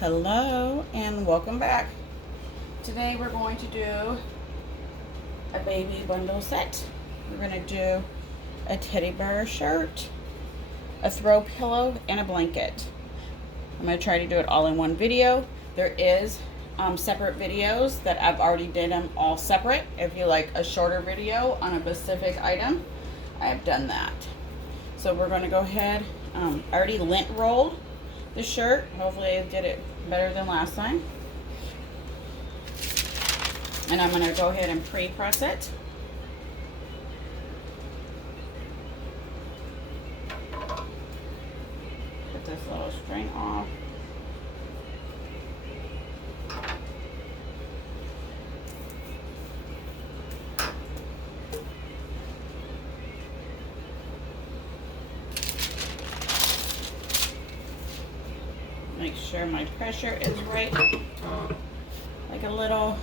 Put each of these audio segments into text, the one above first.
Hello and welcome back. Today we're going to do a baby bundle set. We're going to do a teddy bear shirt, a throw pillow, and a blanket. I'm going to try to do it all in one video. There is separate videos that I've already did them all separate. If you like a shorter video on a specific item, I've done that. So we're going to go ahead. I already lint rolled the shirt. Hopefully I did it better than last time. And I'm going to go ahead and pre-press it. Put this little string off. Make sure my pressure is right, like a little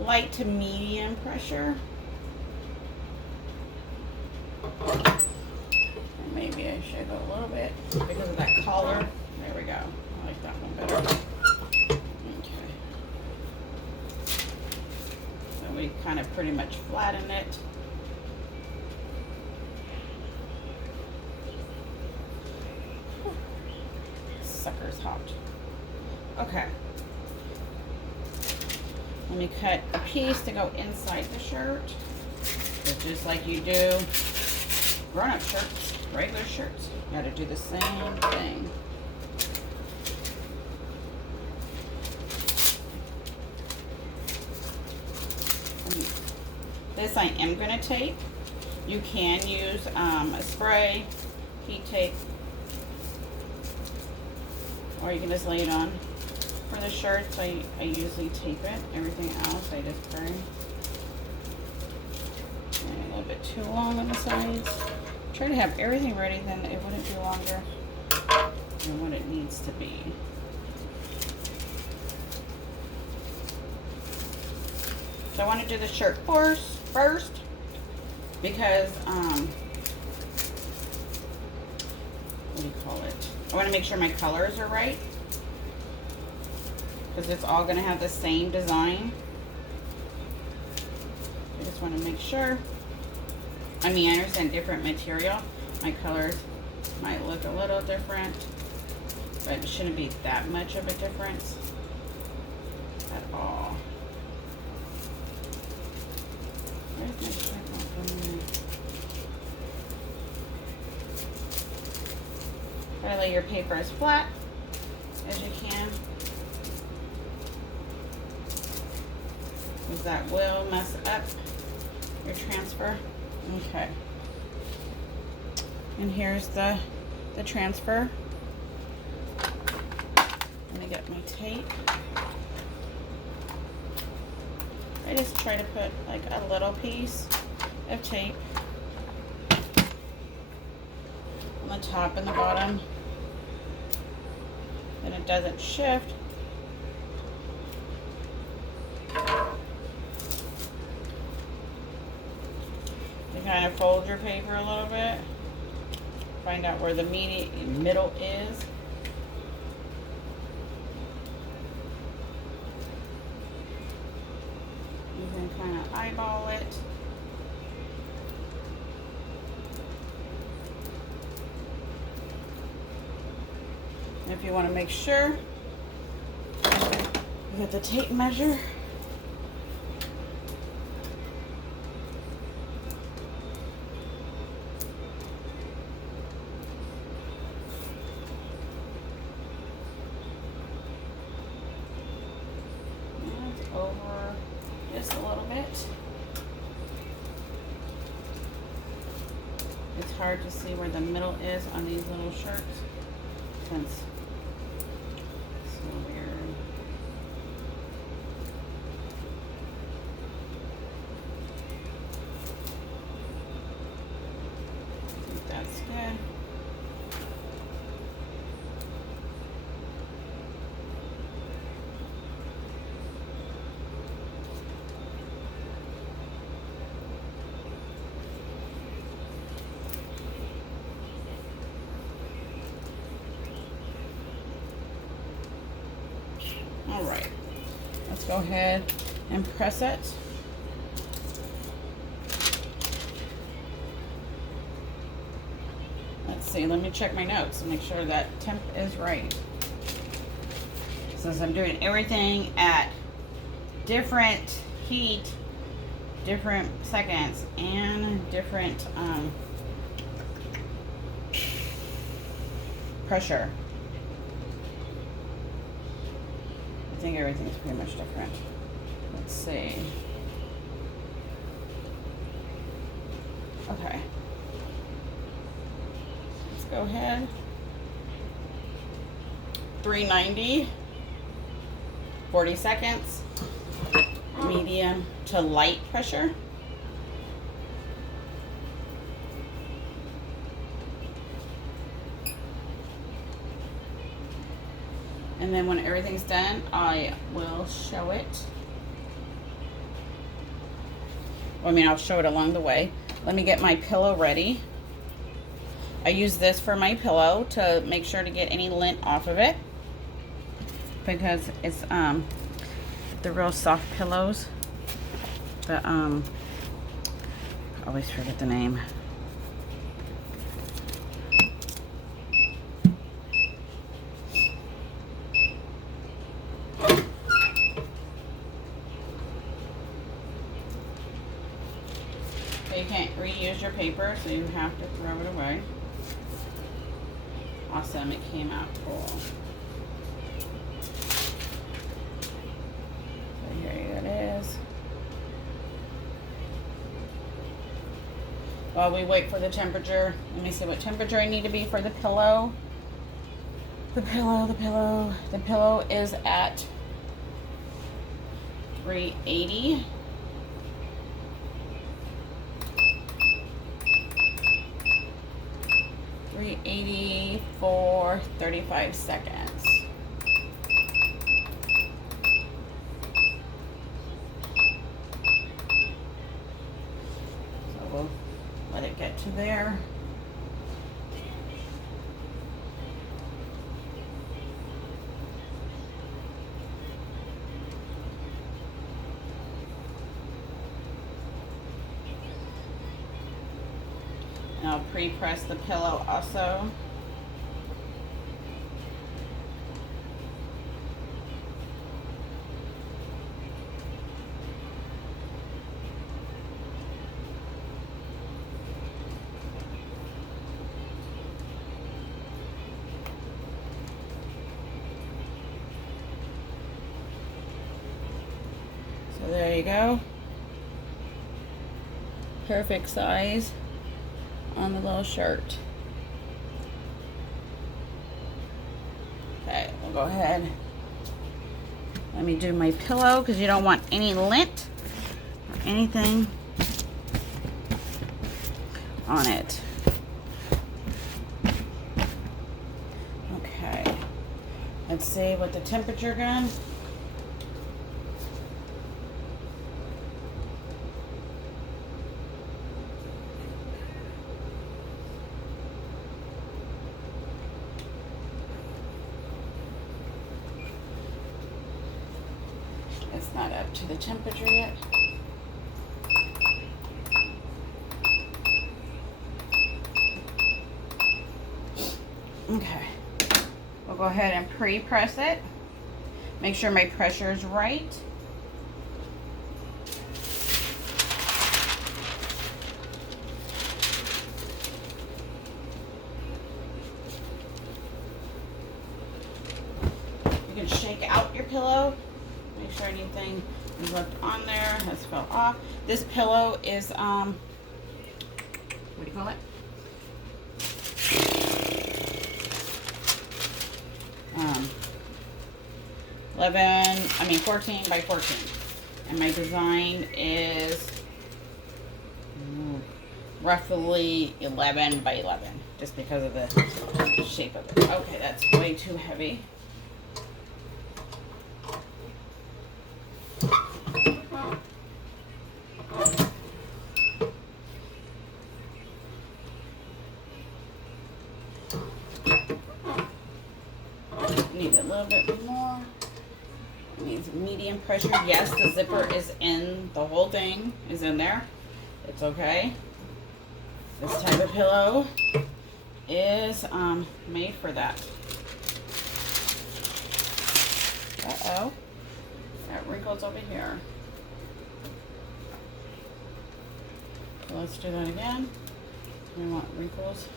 light to medium pressure. And maybe I should go a little bit because of that collar. There we go. I like that one better. Okay. So we kind of pretty much flatten it. Sucker's hot. Okay. Let me cut a piece to go inside the shirt. It's just like you do grown-up shirts, regular shirts. You gotta do the same thing. This I am gonna tape. You can use a spray, heat tape, or you can just lay it on. For the shirts, I usually tape it. Everything else, I just spray. And a little bit too long on the sides. Try to have everything ready, then it wouldn't be longer than what it needs to be. So I want to do the shirt first because what do you call it? I want to make sure my colors are right because it's all going to have the same design. I just want to make sure. I mean, I understand different material. My colors might look a little different, but it shouldn't be that much of a difference at all. Where's my shirt? Try to lay your paper as flat as you can, because that will mess up your transfer. Okay. And here's the transfer. Let me get my tape. I just try to put like a little piece of tape on the top and the bottom. Then it doesn't shift. You kind of fold your paper a little bit. Find out where the middle is. You can kind of eyeball it. If you want to make sure, you get the tape measure. And over just a little bit. It's hard to see where the middle is on these little shirts since that's good. All right, let's go ahead and press it. Let's see, let me check my notes and make sure that temp is right. Since I'm doing everything at different heat, different seconds, and different pressure. I think everything's pretty much different. Let's see. Okay. Let's go ahead. 390, 40 seconds, medium to light pressure. And then when everything's done, I will show it. I mean, I'll show it along the way. Let me get my pillow ready. I use this for my pillow to make sure to get any lint off of it, because it's the real soft pillows. The I always forget the name. You can't reuse your paper, so you have to throw it away. Awesome, it came out cool. So here it is. While we wait for the temperature, let me see what temperature I need to be for the pillow. The pillow is at 380. For 35 seconds. So we'll let it get to there. And I'll pre-press the pillow also. So there you go. Perfect size on the little shirt. Okay, we'll go ahead. Let me do my pillow, because you don't want any lint or anything on it. Okay, let's see what the temperature gun. It's not up to the temperature yet. Okay, we'll go ahead and pre-press it. Make sure my pressure is right. You can shake out your pillow. Make sure anything is left on there has fell off. This pillow is what do you call it? 14 by 14. And my design is roughly 11 by 11, just because of the shape of it. Okay, that's way too heavy. Need a little bit more. It means medium pressure. Yes, the zipper is in, the whole thing is in there. It's okay. This type of pillow is made for that. Uh-oh. Got wrinkles over here. So let's do that again. We want wrinkles.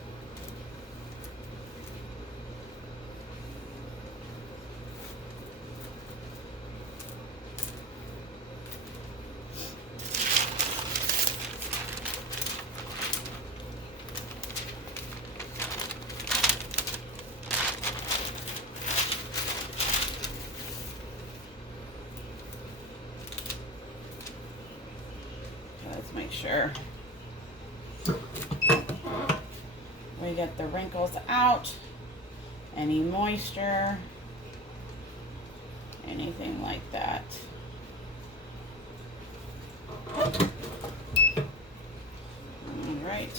Let's make sure we get the wrinkles out, any moisture, anything like that. All right.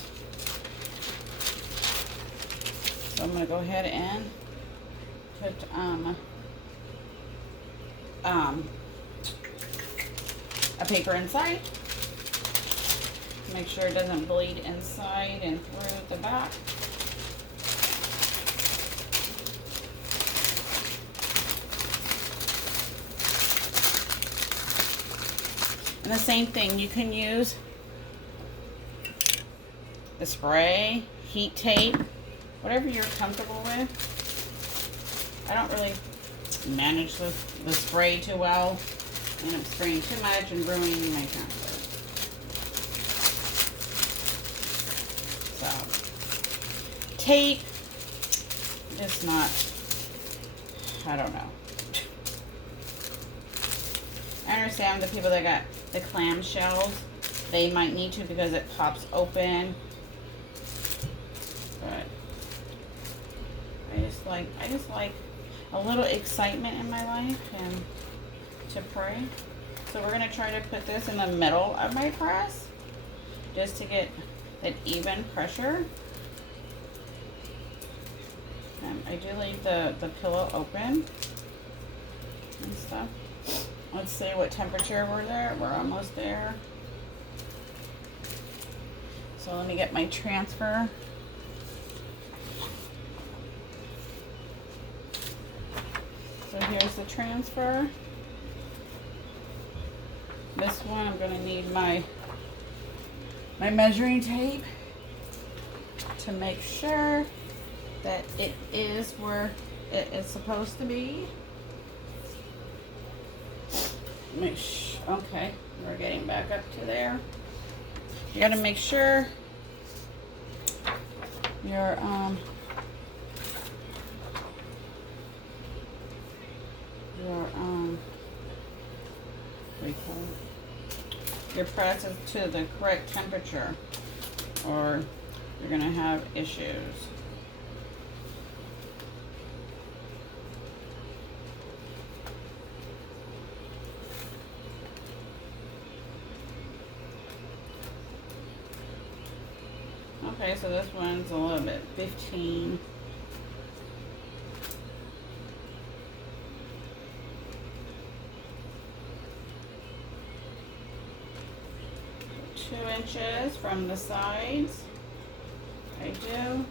So I'm going to go ahead and put a paper inside. Make sure it doesn't bleed inside and through the back. And the same thing, you can use the spray, heat tape, whatever you're comfortable with. I don't really manage the spray too well. I end up spraying too much and ruining my transfer. So, tape, just not, I don't know. I understand the people that got the clam shells, they might need to because it pops open. But I just like a little excitement in my life and to pray. So we're gonna try to put this in the middle of my press just to get that even pressure. And I do leave the pillow open and stuff. Let's see what temperature we're there. We're almost there. So let me get my transfer. So here's the transfer. This one I'm going to need my measuring tape to make sure that it is where it is supposed to be. Okay, we're getting back up to there. You got to make sure your your press is to the correct temperature, or you're gonna have issues. Okay, so this one's a little bit 15. Inches from the sides. I do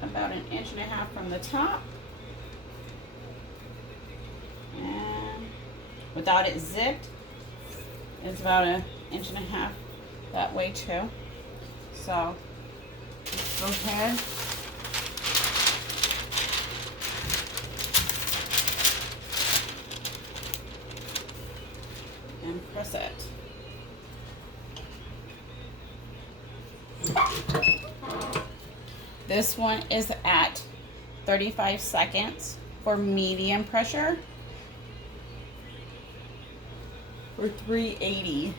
about 1.5 inches from the top, and without it zipped, it's about 1.5 inches that way too. So go ahead and press it. This one is at 35 seconds for medium pressure for 380.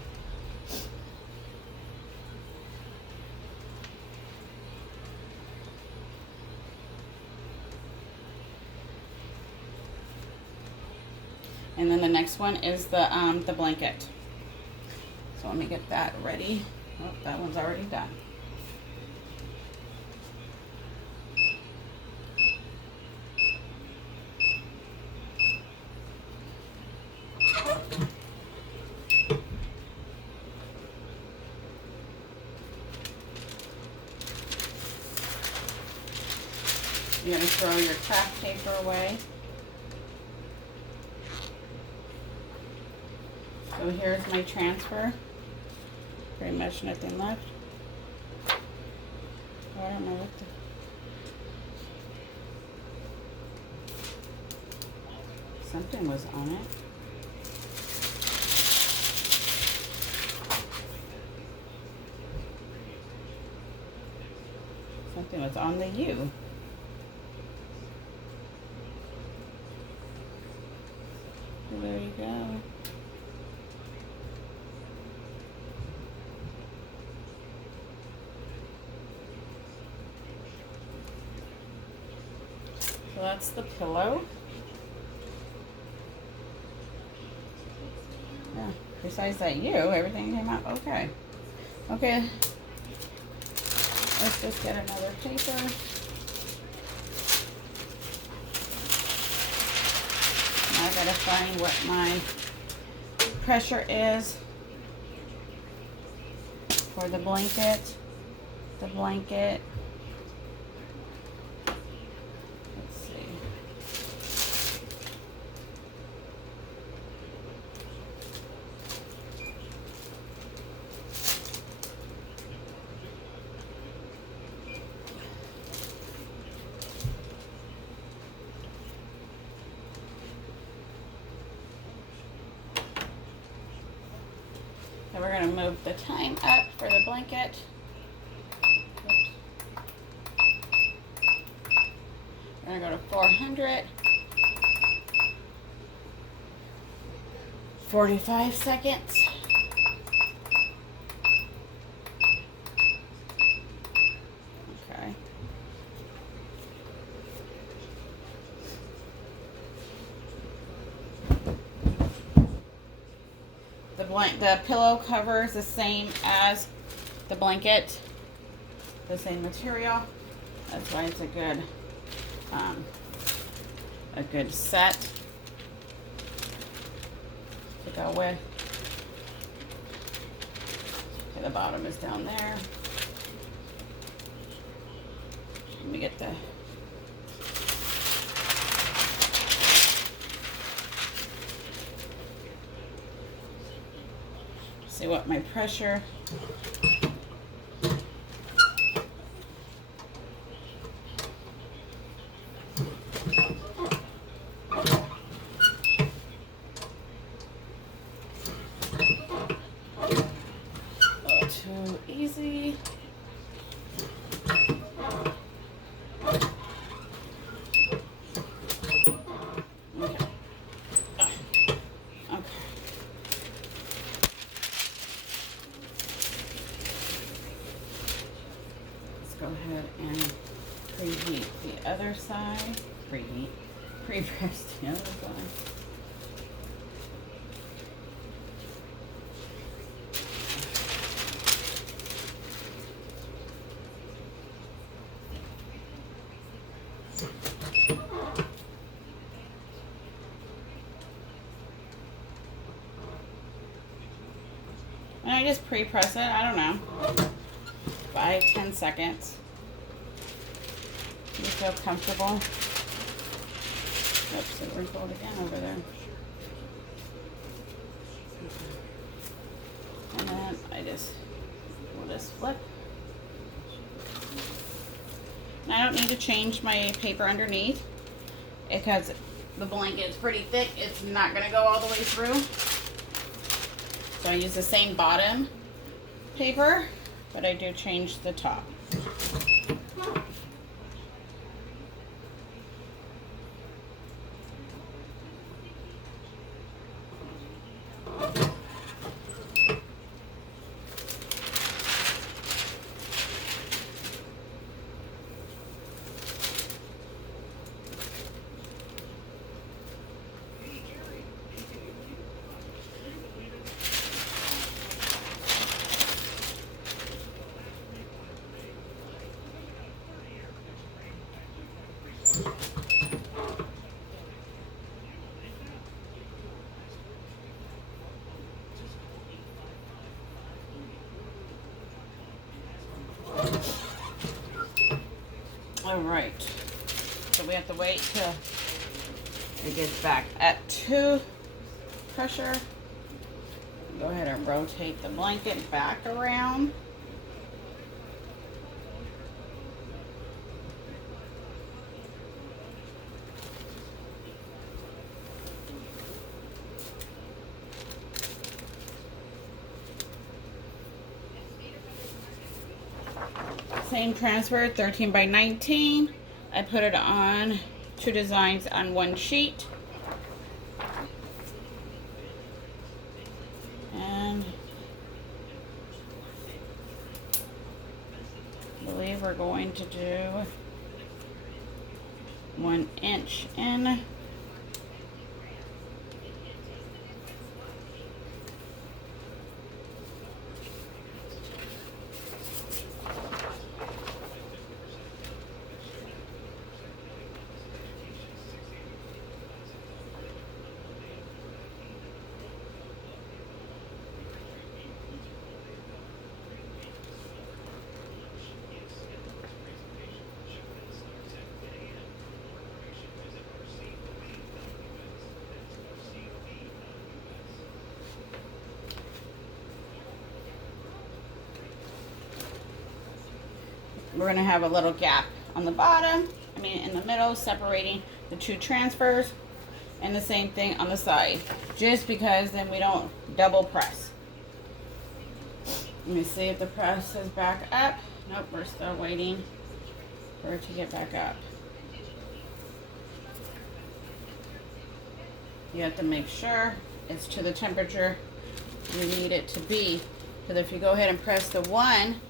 And then the next one is the blanket. So let me get that ready. Oh, that one's already done. You're going to throw your craft paper away. So here's my transfer. Pretty much nothing left. Oh, I don't know what the... Something was on it. Something was on the U. So there you go. So that's the pillow. Yeah, besides that U, everything came out okay. Okay, let's just get another paper. Now I gotta find what my pressure is for the blanket. The blanket. Let's see. So we're going to move the time up for the blanket. Oops. We're going to go to 400. 45 seconds. Okay. The pillow cover is the same as the blanket, the same material. That's why it's a good set to go with. Okay, the bottom is down there. Let me get the see what my pressure. Oh, too easy. Okay. Okay. Go ahead and preheat the other side. Prepress the other side. And I just pre-press it, I don't know, 5-10 seconds. You feel comfortable. Oops, it wrinkled again over there. And then we'll just flip. And I don't need to change my paper underneath because the blanket is pretty thick. It's not gonna go all the way through. So I use the same bottom paper, but I do change the top. All right. So we have to wait till it gets back up to pressure. Go ahead and rotate the blanket back around. Same transfer, 13 by 19. I put it on 2 designs on 1 sheet. And I believe we're going to do 1 inch in. We're going to have a little gap on the bottom, in the middle, separating the 2 transfers, and the same thing on the side, just because then we don't double press. Let me see if the press is back up. Nope, we're still waiting for it to get back up. You have to make sure it's to the temperature you need it to be, because if you go ahead and press the one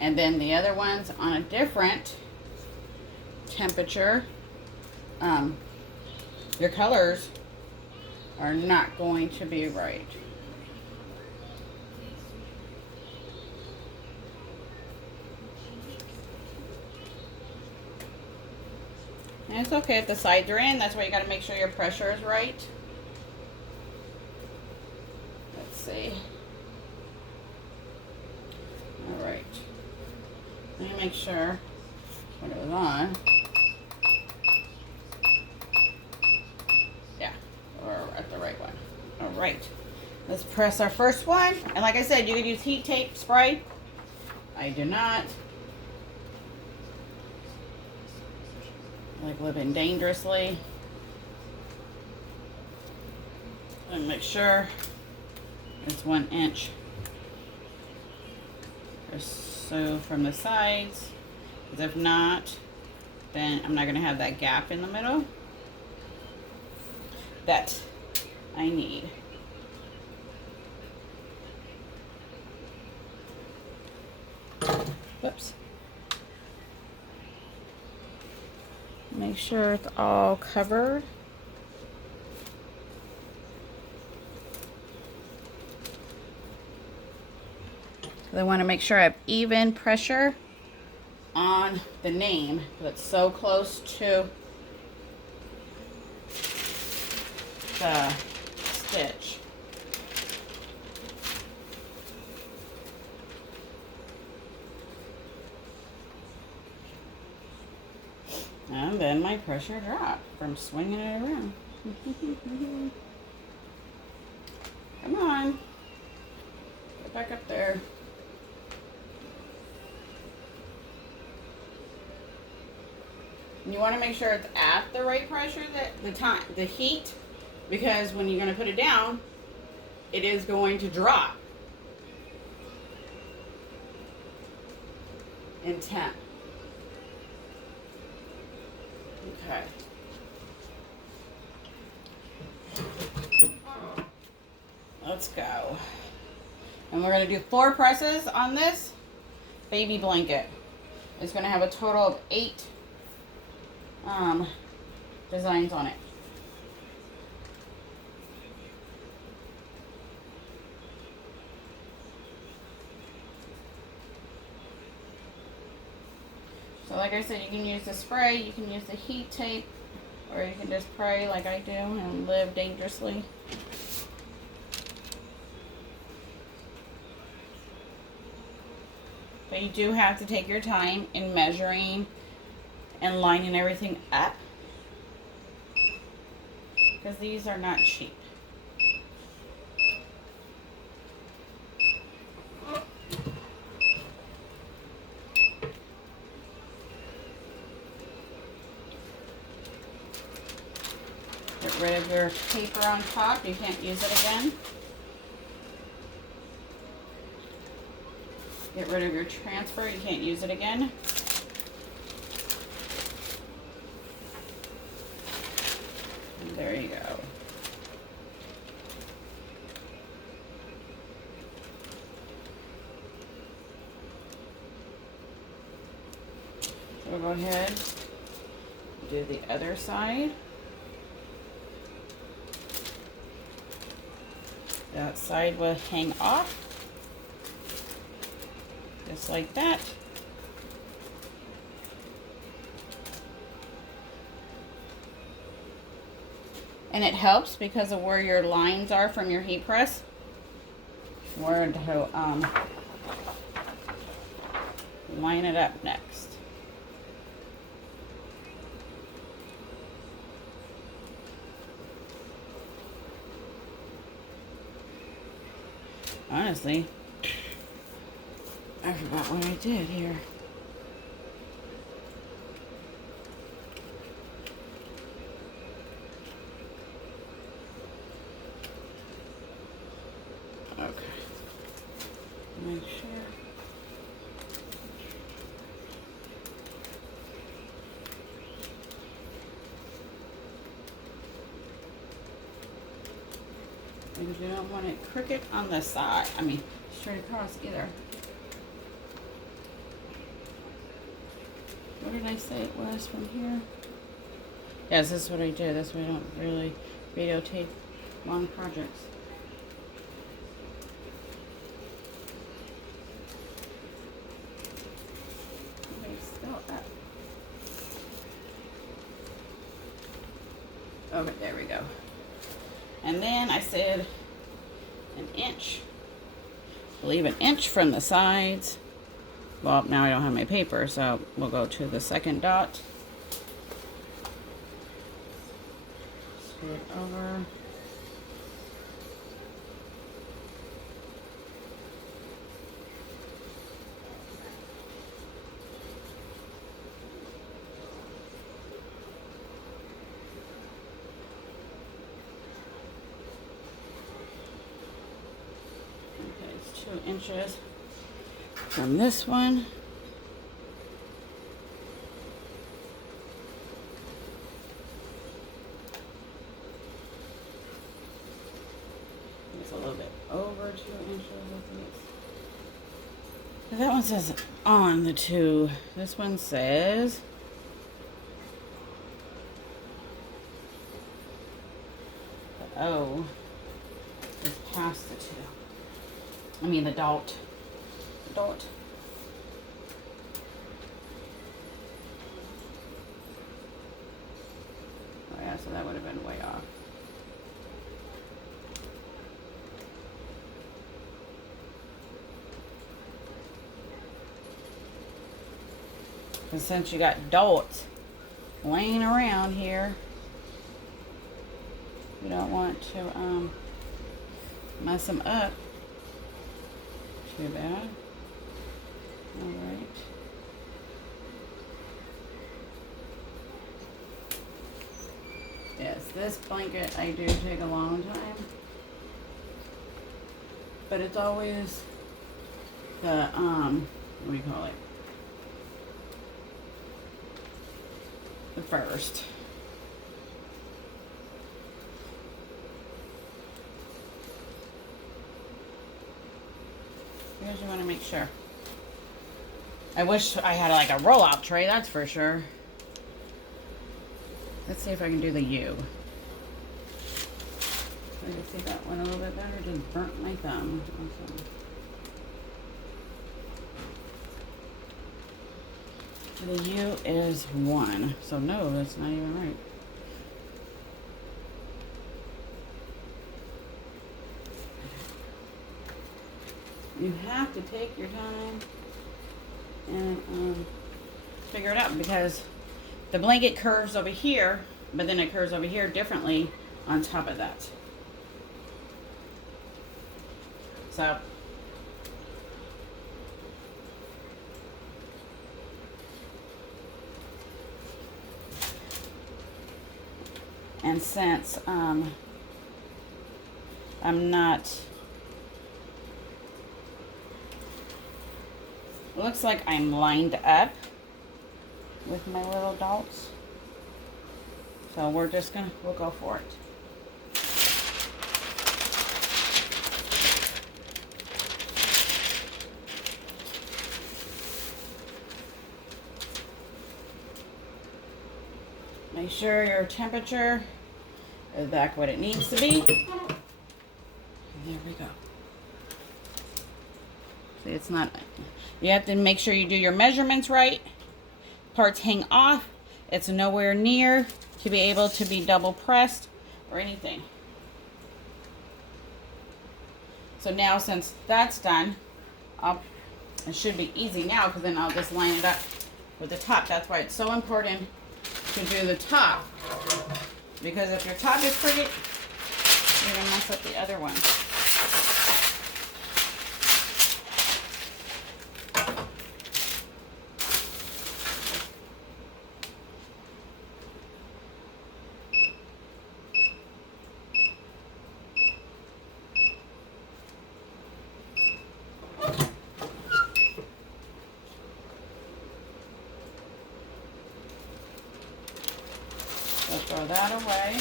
and then the other one's on a different temperature, your colors are not going to be right. And it's okay if the sides are in. That's why you got to make sure your pressure is right. Let's see. All right. Let me make sure when it was on. Yeah, we're at the right one. All right. Let's press our first one. And like I said, you could use heat tape spray. I do not. Like living dangerously. And make sure it's 1 inch or so from the sides, because if not, then I'm not going to have that gap in the middle that I need. Whoops. Make sure it's all covered. I want to make sure I have even pressure on the name, because it's so close to the stitch. And then my pressure dropped from swinging it around. Come on. Get back up there. And you want to make sure it's at the right pressure, the heat, because when you're going to put it down, it is going to drop in temp. Okay. Let's go. And we're going to do 4 presses on this baby blanket. It's going to have a total of 8 designs on it. So like I said, you can use the spray, you can use the heat tape, or you can just spray like I do and live dangerously. But you do have to take your time in measuring and lining everything up, because these are not cheap. Get rid of your paper on top. You can't use it again. Get rid of your transfer. You can't use it again. And there you go. So we'll go ahead and do the other side. That side will hang off, just like that. And it helps because of where your lines are from your heat press, where to line it up next. Honestly, I forgot what I did here. Okay. Make sure. Because you don't want it crooked on the side. I mean, straight across either. What did I say it was from here? Yes, this is what I do. That's why I don't really videotape long projects. Okay, still up. Okay, there we go. And then I said an inch. Leave an inch from the sides. Well, now I don't have my paper, so we'll go to the second dot. Screw it over. Okay, it's 2 inches from this one. It's a little bit over 2 inches, I think. That one says on the 2. This one says the O is past the 2. I mean the dot. Dot. Oh yeah, so that would have been way off. And since you got dots laying around here, you don't want to mess them up too bad. All right. Yes, this blanket I do take a long time, but it's always the what do you call it? The first. Because you want to make sure. I wish I had like a roll-out tray, that's for sure. Let's see if I can do the U. I can see that one a little bit better. Just burnt my thumb. Awesome. The U is 1. So no, that's not even right. You have to take your time and figure it out, because The blanket curves over here, but then it curves over here differently on top of that. So and since I'm not, it looks like I'm lined up with my little dots, so we'll go for it. Make sure your temperature is back what it needs to be. There we go. See, it's not, you have to make sure you do your measurements right. Parts hang off. It's nowhere near to be able to be double pressed or anything. So now since that's done, it should be easy now, because then I'll just line it up with the top. That's why it's so important to do the top, because if your top is crooked, you're gonna mess up the other one. So throw that away.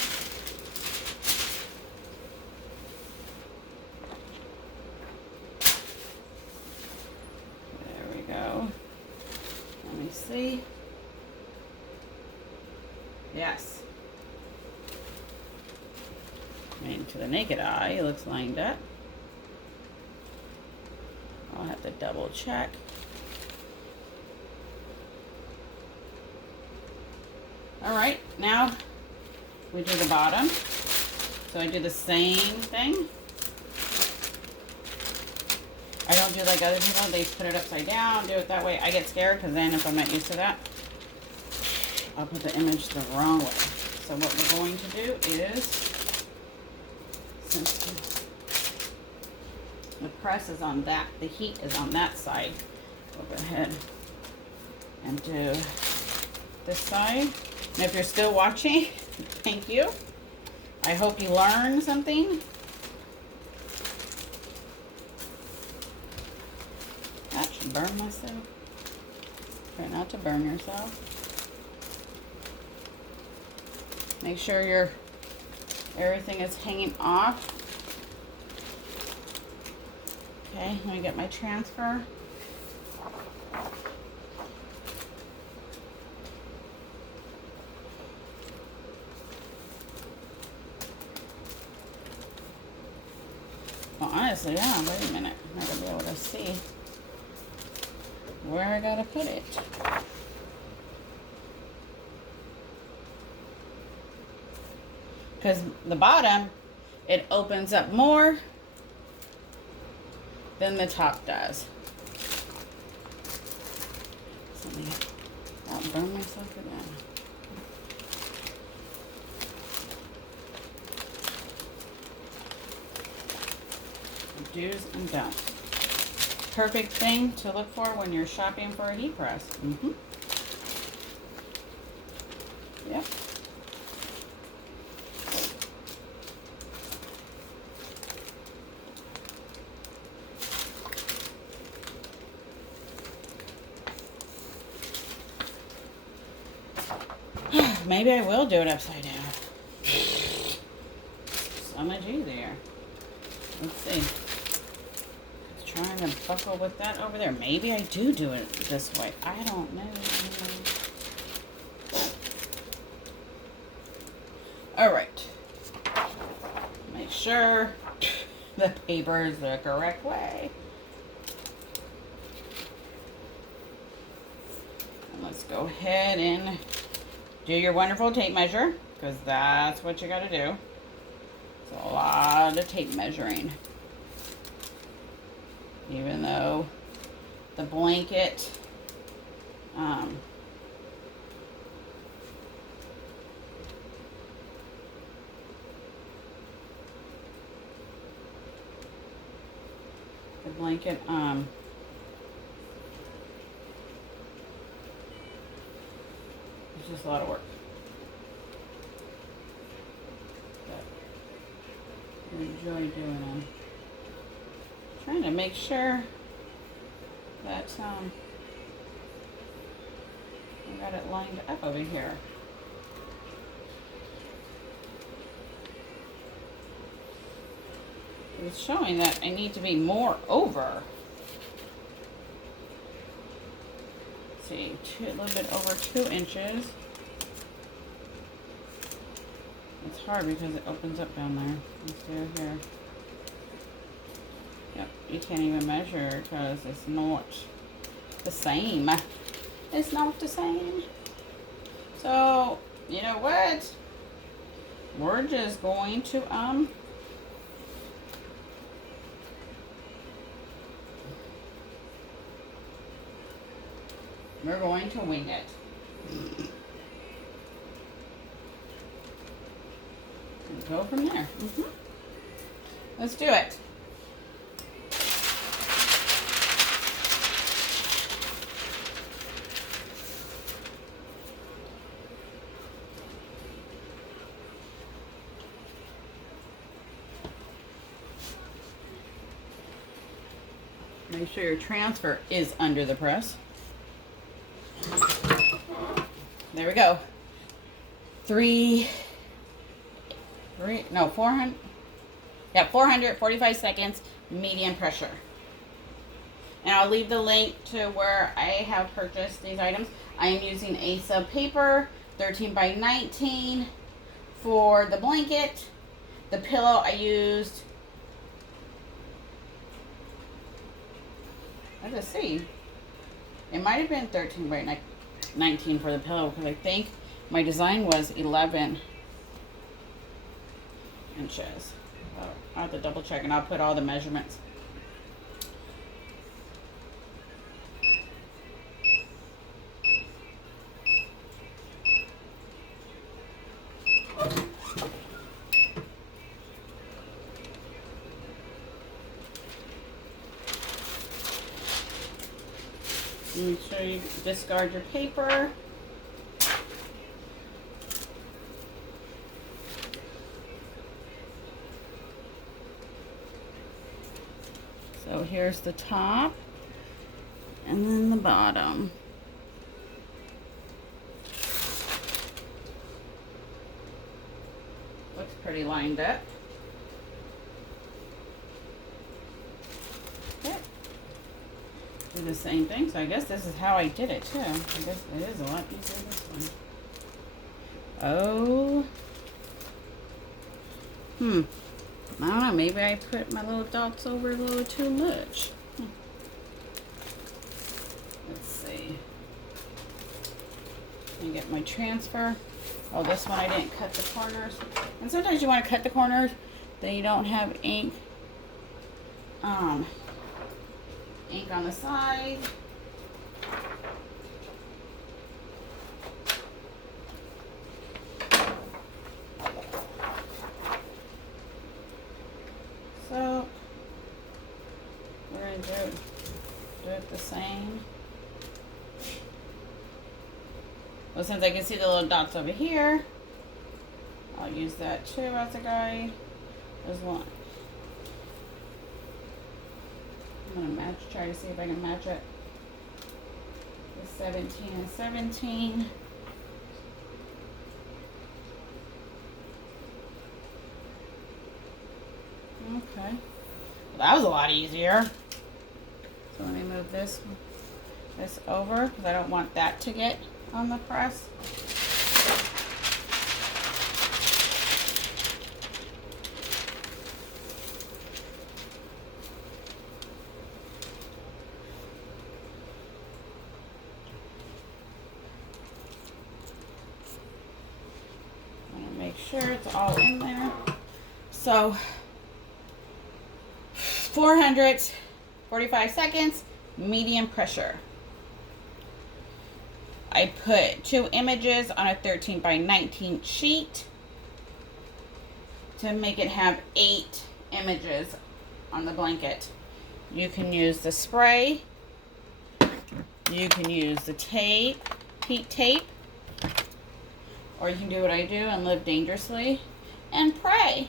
There we go. Let me see. Yes. I mean, to the naked eye, it looks lined up. I'll have to double check. All right, now we do the bottom. So I do the same thing. I don't do like other people. They put it upside down, do it that way. I get scared, because then if I'm not used to that, I'll put the image the wrong way. So what we're going to do is, since the press is on that, the heat is on that side, we'll go ahead and do this side. And if you're still watching, thank you. I hope you learned something. That should burn myself. Try not to burn yourself. Make sure everything is hanging off. Okay, let me get my transfer. Well, honestly, yeah, wait a minute. I'm not gonna be able to see where I gotta put it. Because the bottom, it opens up more than the top does. So let me not burn myself again. Do's and don'ts. Perfect thing to look for when you're shopping for a heat press. Yep. Maybe I will do it upside down. So much easier. Let's see. Trying to buckle with that over there. Maybe I do it this way. I don't know. All right. Make sure the paper is the correct way. And let's go ahead and do your wonderful tape measure, because that's what you got to do. It's a lot of tape measuring. Even though the blanket blanket. It's just a lot of work. But I enjoy doing them. Trying to make sure that I got it lined up over here. It's showing that I need to be more over. Let's see, a little bit over 2 inches. It's hard because it opens up down there. Let's do it here. Yep, you can't even measure because it's not the same. It's not the same. So, you know what? We're just going to, we're going to wing it. And go from there. Let's do it. Make sure your transfer is under the press. There we go. 400. Yeah, 445 seconds, medium pressure. And I'll leave the link to where I have purchased these items. I am using a sub paper, 13 by 19 for the blanket. The pillow I used, let's see, it might have been 13 by 19 for the pillow because I think my design was 11 inches. So I'll have to double check and I'll put all the measurements. Make sure you discard your paper. So here's the top and then the bottom. Looks pretty lined up. Okay. Do the same thing. So I guess this is how I did it too. I guess it is a lot easier this one. Oh. I don't know, maybe I put my little dots over a little too much. Let's see. Let me get my transfer. Oh, this one I didn't cut the corners. And sometimes you want to cut the corners, then you don't have ink. Ink on the side. So we're going to do it the same. Well, since I can see the little dots over here, I'll use that too as a guide. There's one. I'm going to try to see if I can match it. The 17 and 17. Okay. Well, that was a lot easier. So let me move this over because I don't want that to get on the press. Make sure it's all in there. So 445 seconds, medium pressure. I put 2 images on a 13 by 19 sheet to make it have 8 images on the blanket. You can use the spray. You can use the tape, heat tape. Or you can do what I do and live dangerously and pray.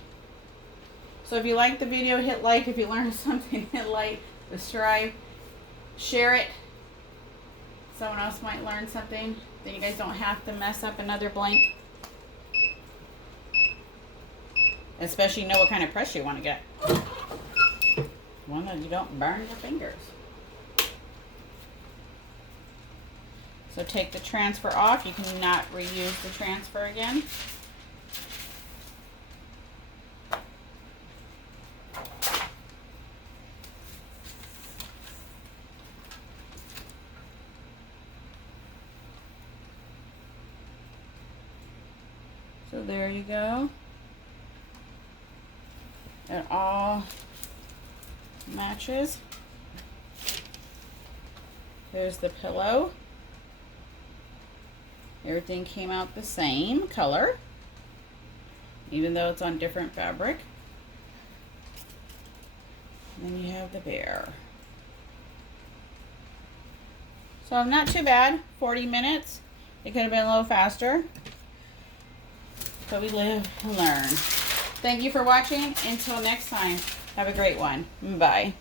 So if you like the video, hit like. If you learned something, hit like, subscribe, share it. Someone else might learn something. Then you guys don't have to mess up another blank. Especially know what kind of press you want to get. One that you don't burn your fingers. So take the transfer off. You cannot reuse the transfer again. So there you go. It all matches. There's the pillow. Everything came out the same color, even though it's on different fabric. And then you have the bear. So not too bad, 40 minutes. It could have been a little faster, but we live and learn. Thank you for watching. Until next time, have a great one. Bye.